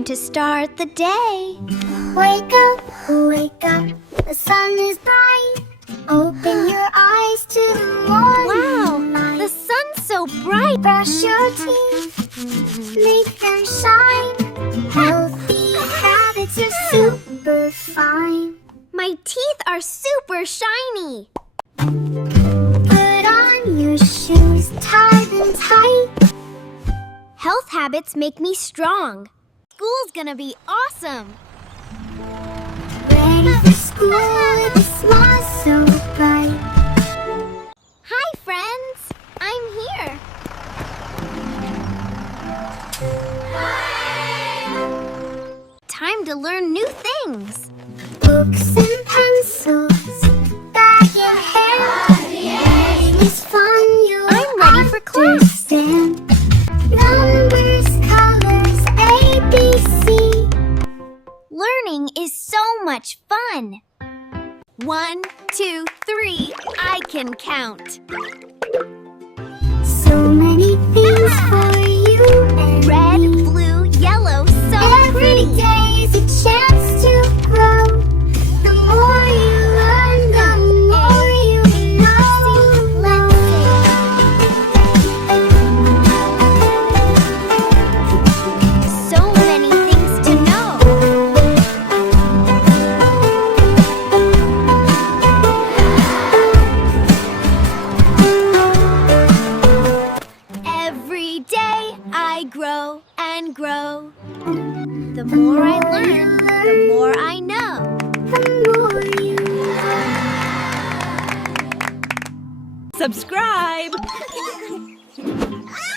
time to start the day. Wake up, the sun is bright. Open your eyes to the morning light. The sun's so bright. Brush your teeth, make them shine. Healthy habits are super fine. My teeth are super shiny. Put on your shoes, tie them tight. Health habits make me strong. School's gonna be awesome. Ready for school with a smile so bright. Hi, friends. I'm here. Time to learn new things. Books and pencils, bag and hand. Reading is fun, you'll I'm ready for class. understand. Numbers, colors, A, B, C. Learning is so much fun. 1, 2, 3, I can count. So many things for you and Red, me. blue, yellow, so Every pretty. day is a chance to grow. The more you learn, the more you know. So many things to know. Every day I grow and grow. The more I learn, the more I know. The more you Subscribe! know.